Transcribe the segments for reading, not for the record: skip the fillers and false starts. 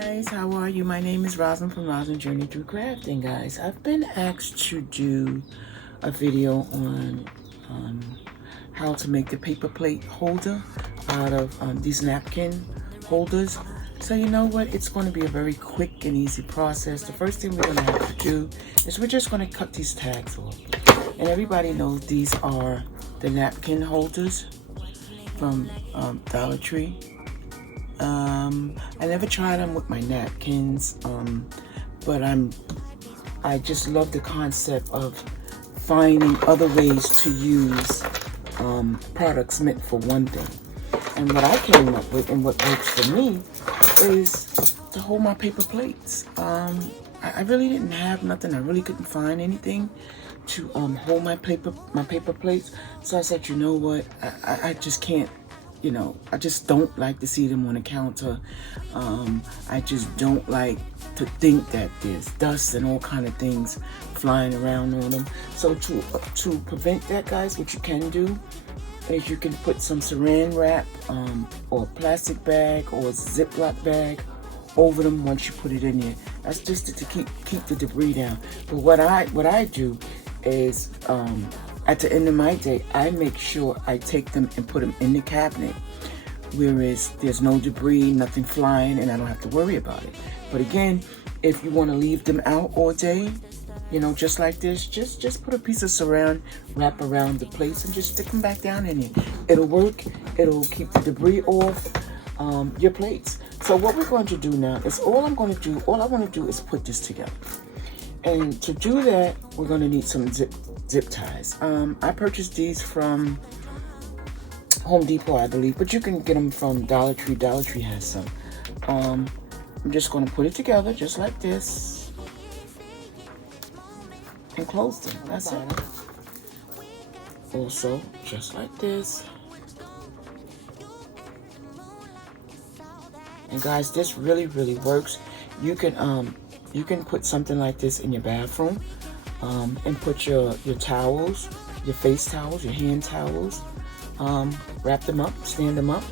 Guys, how are you? My name is Roslyn from Roslyn Journey Through Crafting. Guys, I've been asked to do a video on how to make the paper plate holder out of these napkin holders. So you know what? It's going to be a very quick and easy process. The first thing we're going to have to do is we're just going to cut these tags off. And everybody knows these are the napkin holders from Dollar Tree. I never tried them with my napkins, but I just love the concept of finding other ways to use products meant for one thing. And what I came up with and what works for me is to hold my paper plates. I really didn't have nothing. I really couldn't find anything to hold my paper plates. So I said, you know what? I just can't. You know, I just don't like to see them on the counter. I just don't like to think that there's dust and all kind of things flying around on them. So to prevent that, guys, what you can do is you can put some saran wrap or a plastic bag or a Ziploc bag over them once you put it in there. That's just to keep the debris down. But what I do is at the end of my day, I make sure I take them and put them in the cabinet, whereas there's no debris, nothing flying, and I don't have to worry about it. But again, if you want to leave them out all day, you know, just like this, just put a piece of saran wrap around the plates and just stick them back down in there. It'll work. It'll keep the debris off your plates. So what we're going to do now is all I want to do is put this together. And to do that, we're going to need some zip ties. I purchased these from Home Depot, I believe, but you can get them from Dollar Tree. Dollar Tree has some. I'm just going to put it together just like this and close them. That's it. Also, just like this. And guys, this really works. You can put something like this in your bathroom and put your towels, your face towels, your hand towels, wrap them up, stand them up.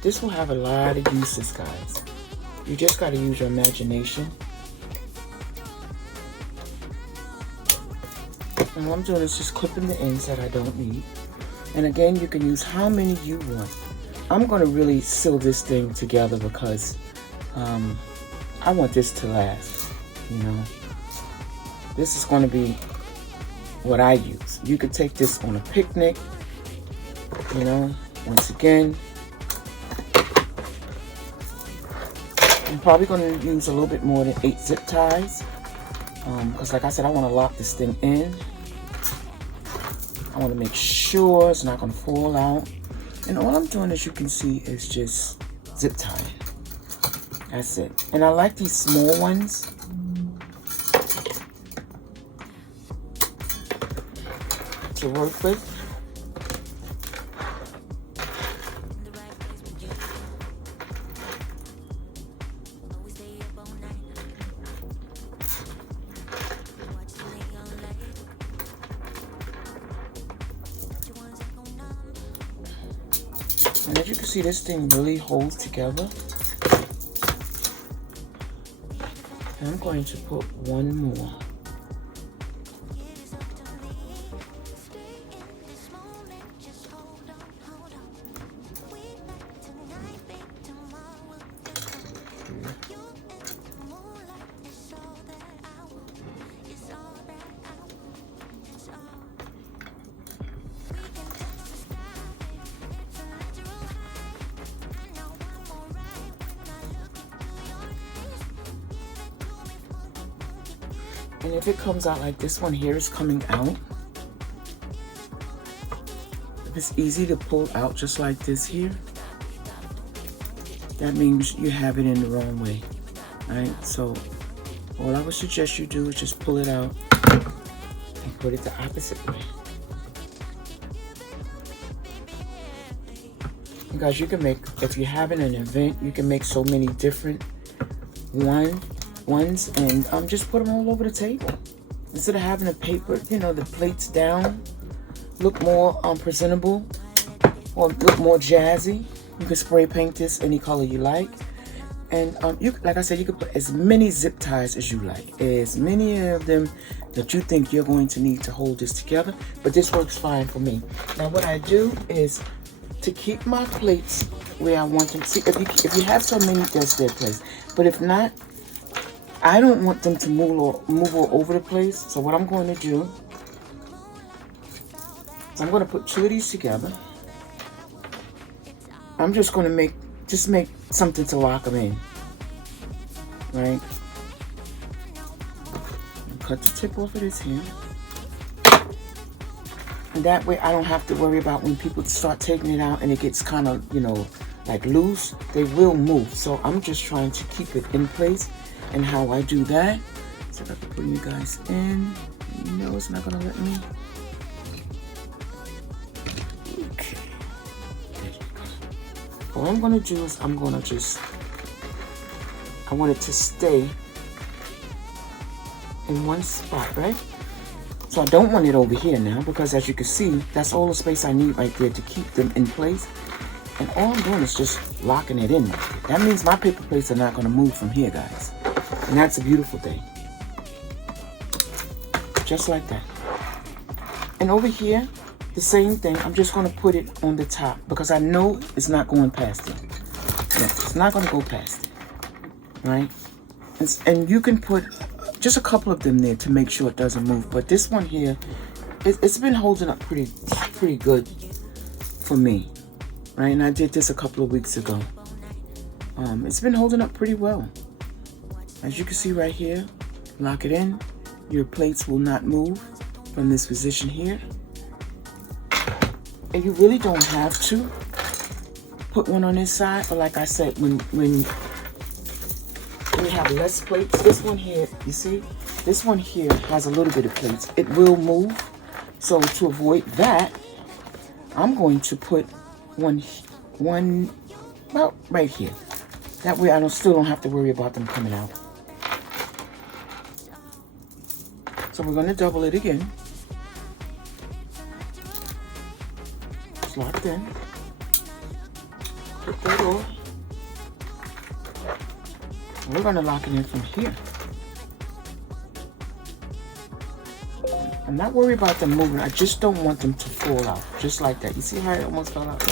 This will have a lot of uses, guys. You just got to use your imagination. And what I'm doing is just clipping the ends that I don't need. And again, you can use how many you want. I'm going to really seal this thing together because I want this to last, you know. This is going to be what I use. You could take this on a picnic, you know. Once again, I'm probably going to use a little bit more than 8 zip ties because like I said, I want to lock this thing in. I want to make sure it's not going to fall out. And all I'm doing, as you can see, is just zip tying. That's it. And I like these small ones. To work with. And as you can see, this thing really holds together. And I'm going to put one more. And if it comes out like this one here is coming out, if it's easy to pull out just like this here, that means you have it in the wrong way, right? So all I would suggest you do is just pull it out and put it the opposite way. And guys, you can make, if you're having an event, you can make so many different ones and just put them all over the table. Instead of having the paper, you know, the plates down, look more presentable or look more jazzy, you can spray paint this any color you like. And you, like I said, you can put as many zip ties as you like, as many of them that you think you're going to need to hold this together. But this works fine for me. Now what I do is to keep my plates where I want them. See, if you have so many, that's their place. But if not, I don't want them to move all over the place. So what I'm going to do is I'm going to put 2 of these together. I'm just going to make something to lock them in, right? Cut the tip off of this here. And that way I don't have to worry about when people start taking it out and it gets kind of, you know, like loose, they will move. So I'm just trying to keep it in place. And how I do that, so if I can put you guys in, no, it's not gonna let me. Okay. What I'm gonna do is I want it to stay in one spot, right? So I don't want it over here now, because as you can see, that's all the space I need right there to keep them in place. And all I'm doing is just locking it in right there. That means my paper plates are not gonna move from here, guys. And that's a beautiful thing. Just like that. And over here, the same thing. I'm just going to put it on the top because I know it's not going past it. No, it's not going to go past it. Right? And you can put just a couple of them there to make sure it doesn't move. But this one here, it's been holding up pretty good for me. Right? And I did this a couple of weeks ago. It's been holding up pretty well. As you can see right here, lock it in. Your plates will not move from this position here. And you really don't have to put one on this side, but like I said, when you have less plates, this one here, you see, this one here has a little bit of plates. It will move. So to avoid that, I'm going to put one about right here. That way I still don't have to worry about them coming out. So we're going to double it again. It's locked in. Put that off. We're going to lock it in from here. I'm not worried about them moving. I just don't want them to fall out. Just like that. You see how it almost fell out?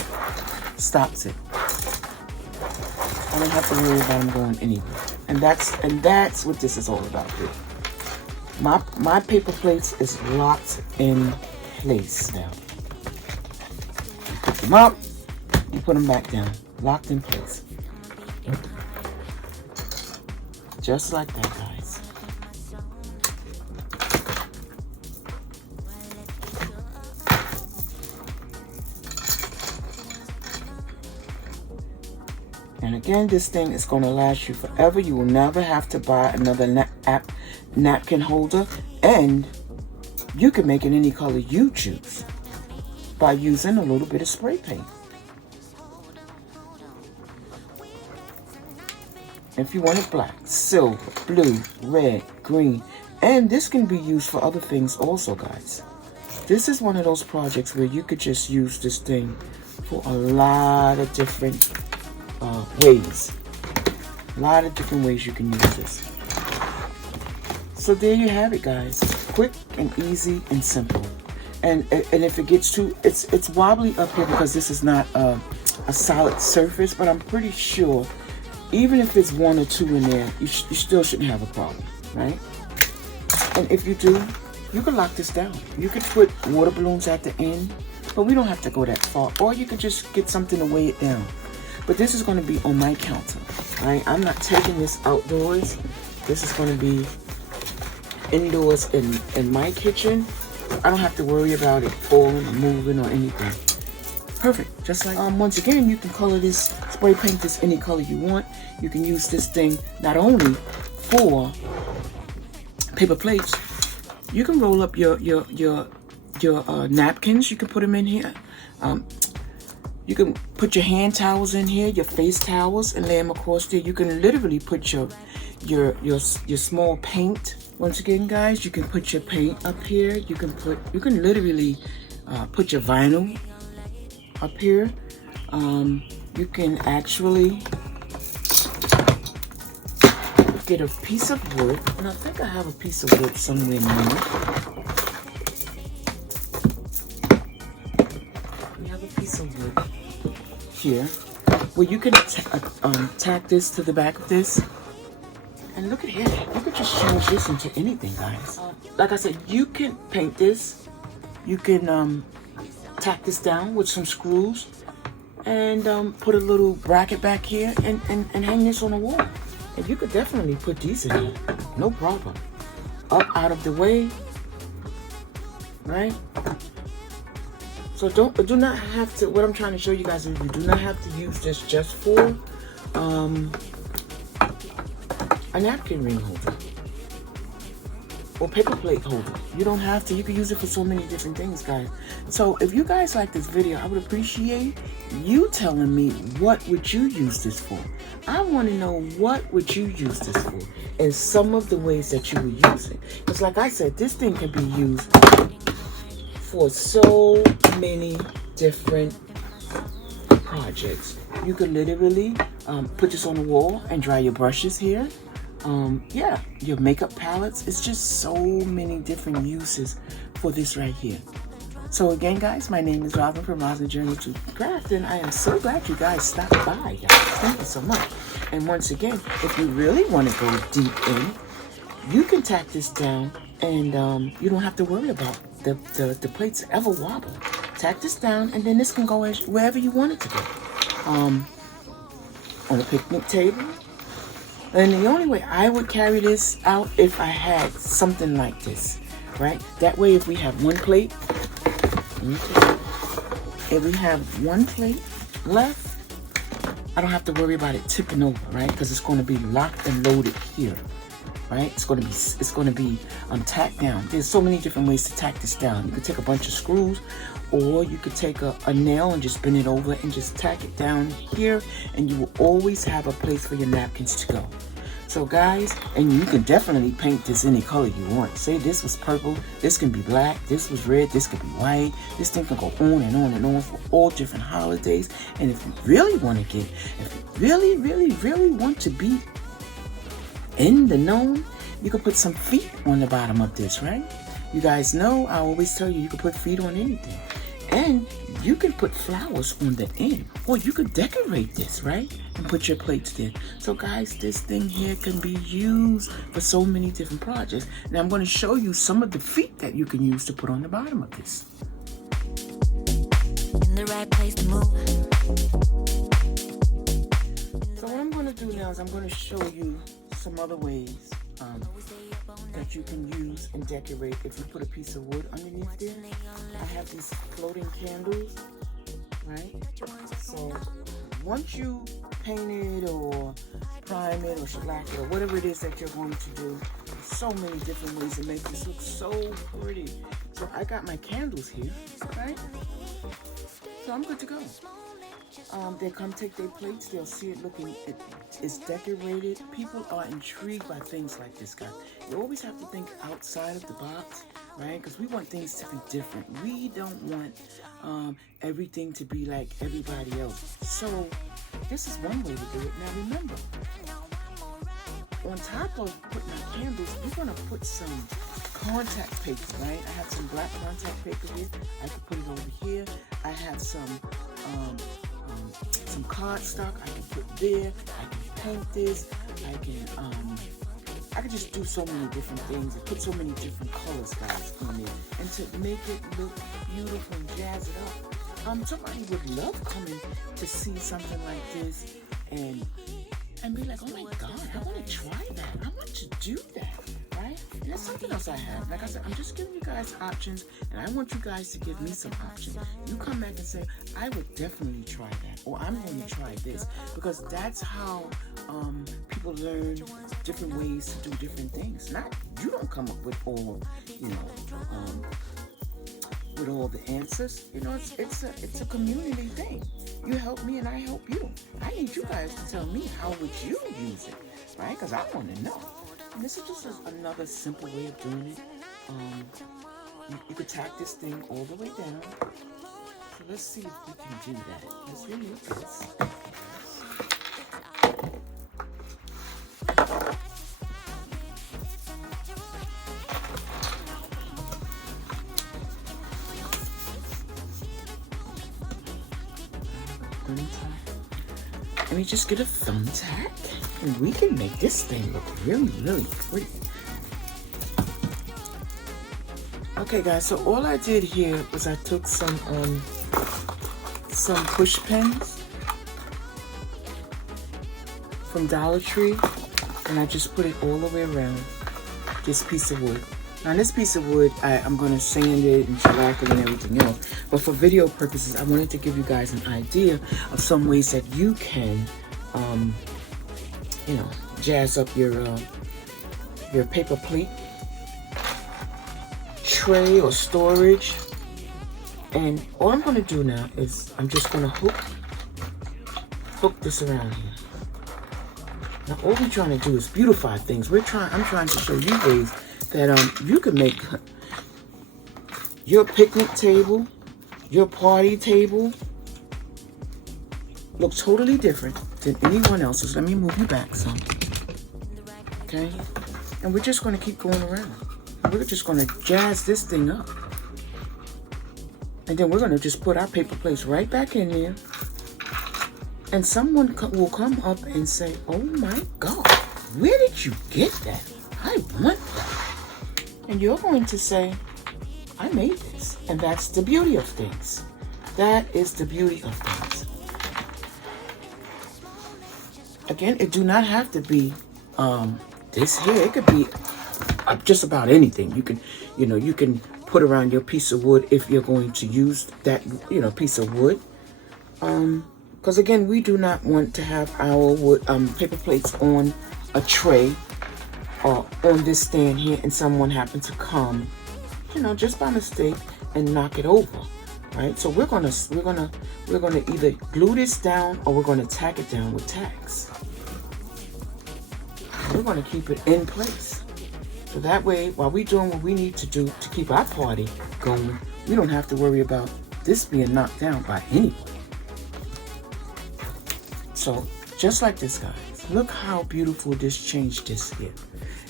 Stops it. I don't have to worry about them going anywhere. And that's what this is all about here. My paper plates is locked in place now. You put them up, you put them back down. Locked in place. Just like that, guys. And again, this thing is going to last you forever. You will never have to buy another napkin holder, and you can make it any color you choose by using a little bit of spray paint. If you want it black, silver, blue, red, green, and this can be used for other things also, guys. This is one of those projects where you could just use this thing for a lot of different ways. A lot of different ways you can use this. So there you have it, guys. Quick and easy and simple. And if it gets too, it's wobbly up here because this is not a solid surface, but I'm pretty sure even if it's 1 or 2 in there, you still shouldn't have a problem, right? And if you do, you can lock this down. You could put water balloons at the end, but we don't have to go that far. Or you could just get something to weigh it down. But this is going to be on my counter, right? I'm not taking this outdoors. This is going to be indoors in my kitchen. I don't have to worry about it falling or moving or anything. Perfect. Just like once again, you can color this, spray paint this any color you want. You can use this thing not only for paper plates. You can roll up your napkins. You can put them in here. You can put your hand towels in here, your face towels, and lay them across there. You can literally put your small paint. Once again, guys, you can put your paint up here. You can literally put your vinyl up here. You can actually get a piece of wood, and I think I have a piece of wood somewhere near. We have a piece of wood here where you can tack this to the back of this. And look at here, you could just change this into anything, guys. Like I said, you can paint this. You can tack this down with some screws and put a little bracket back here and hang this on the wall. And you could definitely put these in here, no problem. Up out of the way, right? So do not have to, what I'm trying to show you guys is you do not have to use this just for a napkin ring holder or paper plate holder. You don't have to. You can use it for so many different things, guys. So if you guys like this video, I would appreciate you telling me what would you use this for. I want to know what would you use this for and some of the ways that you would use it. Because like I said, this thing can be used for so many different projects. You could literally put this on the wall and dry your brushes here. Yeah, your makeup palettes. It's just so many different uses for this right here. So again, guys, my name is Robin from Robin's Journey to Craft, and I am so glad you guys stopped by, guys. Thank you so much. And once again, if you really want to go deep in, you can tack this down, and you don't have to worry about the plates ever wobble. Tack this down, and then this can go wherever you want it to go. On a picnic table. And the only way I would carry this out if I had something like this, right? That way, if we have one plate, left, I don't have to worry about it tipping over, right? Because it's going to be locked and loaded here, right? It's going to be tacked down. There's so many different ways to tack this down. You could take a bunch of screws, or you could take a nail and just bend it over and just tack it down here, and you will always have a place for your napkins to go. So guys, and you can definitely paint this any color you want. Say this was purple, this can be black, this was red, this could be white. This thing can go on and on and on for all different holidays. And if you really want to if you really want to be in the known, you can put some feet on the bottom of this, right? You guys know, I always tell you, you can put feet on anything. And you can put flowers on the end, or you could decorate this, right? And put your plates there. So guys, this thing here can be used for so many different projects. Now I'm going to show you some of the feet that you can use to put on the bottom of this. In the right place to move. So what I'm going to do now is I'm going to show you some other ways that you can use and decorate if you put a piece of wood underneath there. I have these floating candles, right? So once you paint it or prime it or shellac it or whatever it is that you're going to do, there's so many different ways to make this look so pretty. So I got my candles here, right? So I'm good to go. They come take their plates, they'll see it looking, it's decorated. People are intrigued by things like this, guys. You always have to think outside of the box, right? Because we want things to be different. We don't want everything to be like everybody else. So this is one way to do it. Now remember, on top of putting our candles, we're going to put some contact paper, right? I have some black contact paper here. I can put it over here. I have some cardstock I can put there. I can paint this. I can just do so many different things and put so many different colors, guys, on it, and to make it look beautiful and jazz it up. Somebody would love coming to see something like this and be like, oh my God, I want to try that. I want to do that, right? And that's something else I have. Like I said, I'm just giving you guys options, and I want you guys to give me some options. You come back and say, I would definitely try that, or I'm going to try this, because that's how people learn different ways to do different things. You don't come up with all, with all the answers. It's a community thing. You help me and I help you. I need you guys to tell me, how would you use it, right? Because I want to know. And this is just another simple way of doing it. You could tack this thing all the way down, So let's see if we can do that. Let's remove this. Let me just get a thumbtack, and we can make this thing look really, really pretty. Okay, guys, so all I did here was I took some push pins from Dollar Tree, and I just put it all the way around this piece of wood. Now, this piece of wood, I'm going to sand it and shellac it and everything else. But for video purposes, I wanted to give you guys an idea of some ways that you can, you know, jazz up your paper plate tray or storage. And all I'm going to do now is I'm just going to hook this around here. Now, all we're trying to do is beautify things. I'm trying to show you ways that you can make your picnic table, your party table look totally different than anyone else's. Let me move you back some. Okay? And we're just going to keep going around. We're just going to jazz this thing up. And then we're going to just put our paper plates right back in there. And someone will come up and say, oh my God, where did you get that? I want that. And you're going to say, I made this. And that's the beauty of things. That is the beauty of things. Again, it do not have to be this here. It could be just about anything. You can, you can put around your piece of wood if you're going to use that, piece of wood. Because again, we do not want to have our wood paper plates on a tray or on this stand here, and someone happen to come, just by mistake and knock it over, right? So we're gonna either glue this down or we're gonna tack it down with tacks. We're gonna keep it in place. So that way, while we're doing what we need to do to keep our party going, we don't have to worry about this being knocked down by anyone. So just like this, guys, look how beautiful this changed this here.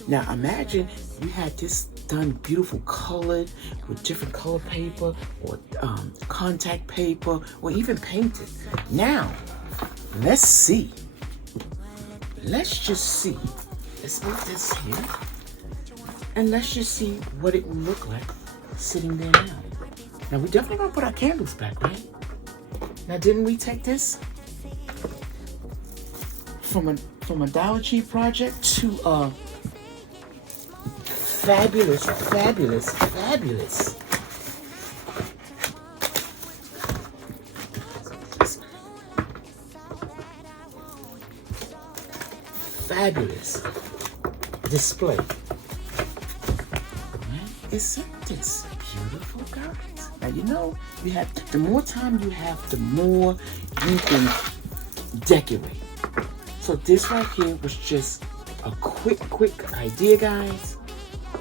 Now imagine you had this done beautiful colored with different color paper or contact paper or even painted. Now, let's see. Let's just see. Let's move this here. And let's just see what it will look like sitting there now. Now, we're definitely going to put our candles back, right? Now, didn't we take this from a Dollar Tree project to a fabulous display. Isn't this beautiful, guys? Now, the more time you have, the more you can decorate. So this right here was just a quick idea, guys.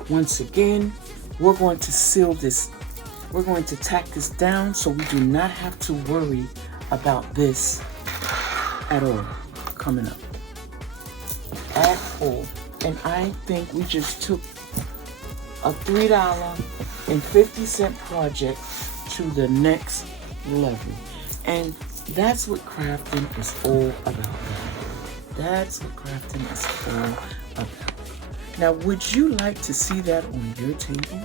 Once again, we're going to seal this. We're going to tack this down so we do not have to worry about this at all coming up. At all. And I think we just took a $3.50 project to the next level. And that's what crafting is all about. That's what crafting is all about. Now, would you like to see that on your table?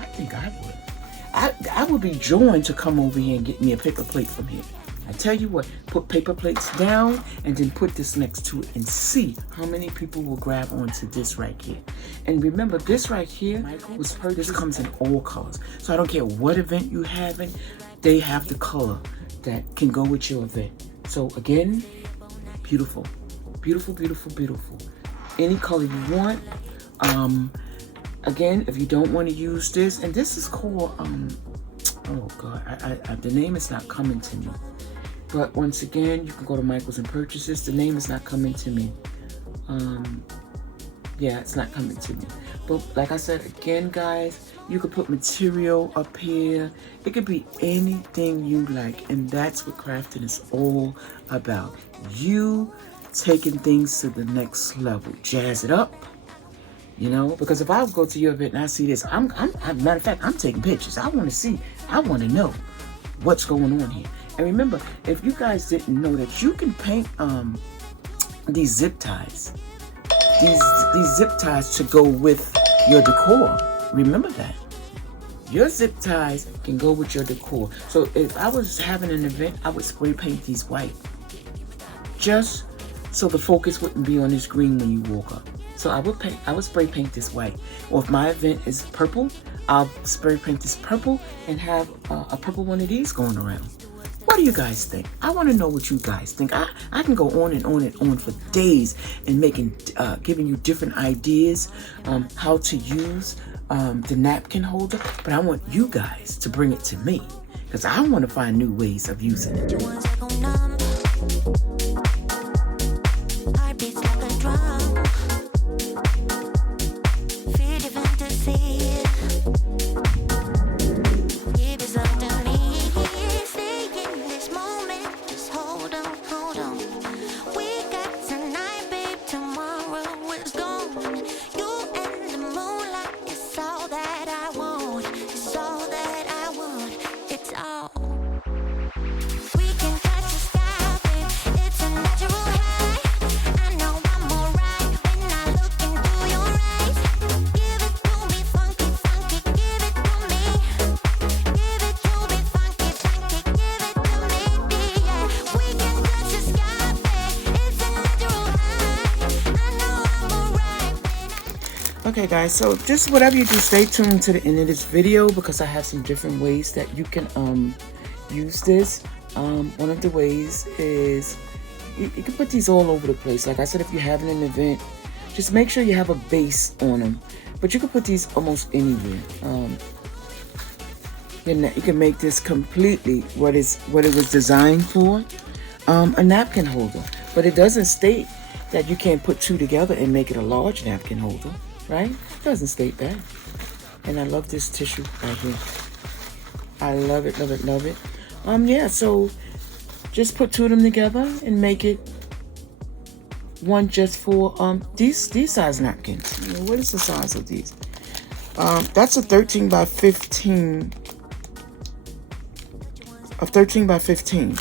I think I would. I would be joined to come over here and get me a paper plate from here. I tell you what, put paper plates down and then put this next to it and see how many people will grab onto this right here. And remember, this right here was purchased. This comes in all colors. So I don't care what event you're having, they have the color that can go with your event. So again, beautiful. Beautiful, beautiful, beautiful. Any color you want. Again, if you don't want to use this, and this is called, oh God, the name is not coming to me. But once again, you can go to Michael's and purchase this. The name is not coming to me. Yeah, it's not coming to me. But like I said, again, guys, You could put material up here. It could be anything you like. And that's what crafting is all about. You taking things to the next level. Jazz it up. You know, because if I go to your event and I see this, matter of fact, I'm taking pictures. I want to see, I want to know what's going on here. And remember, if you guys didn't know that you can paint these zip ties, these zip ties to go with your decor. Remember that. Your zip ties can go with your decor. So if I was having an event, I would spray paint these white. Just so the focus wouldn't be on this green when you walk up. So I would spray paint this white. Or if my event is purple, I'll spray paint this purple and have a purple one of these going around. What do you guys think? I want to know what you guys think. I can go on and on and on for days and giving you different ideas how to use the napkin holder. But I want you guys to bring it to me because I want to find new ways of using it. Okay guys, so just whatever you do, stay tuned to the end of this video because I have some different ways that you can use this. One of the ways is you can put these all over the place. Like I said, if you're having an event, just make sure you have a base on them. But you can put these almost anywhere. You can make this completely what it was designed for, a napkin holder. But it doesn't state that you can't put two together and make it a large napkin holder. Right? It doesn't state that. And I love this tissue right here. I love it, love it, love it. Yeah, so just put two of them together and make it one just for these size napkins. You know, what is the size of these? That's a 13 by 15. Of 13 by 15.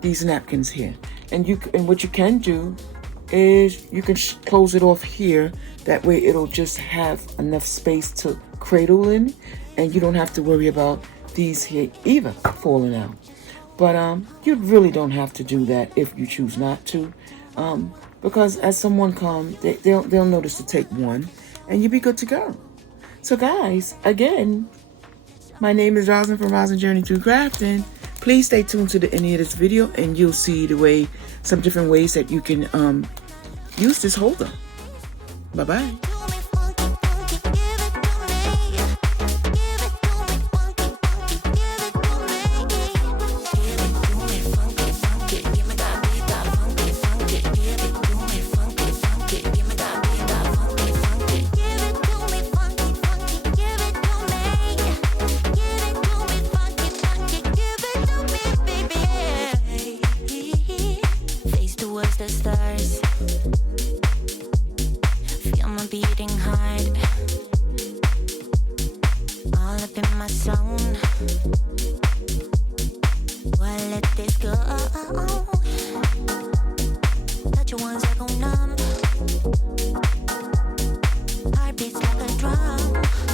These napkins here. And what you can do is you can close it off here. That way it'll just have enough space to cradle in, and you don't have to worry about these here either falling out. But you really don't have to do that if you choose not to, because as someone comes, they'll notice to take one, and you'll be good to go. So guys, again, my name is Rosin from Rosin Journey Through Crafting. Please stay tuned to the end of this video, and you'll see some different ways that you can use this holder. Bye-bye. Face towards the stars. Beating hard, all up in my zone. Why let this go? Touch you once, I go numb. Heart beats like a drum.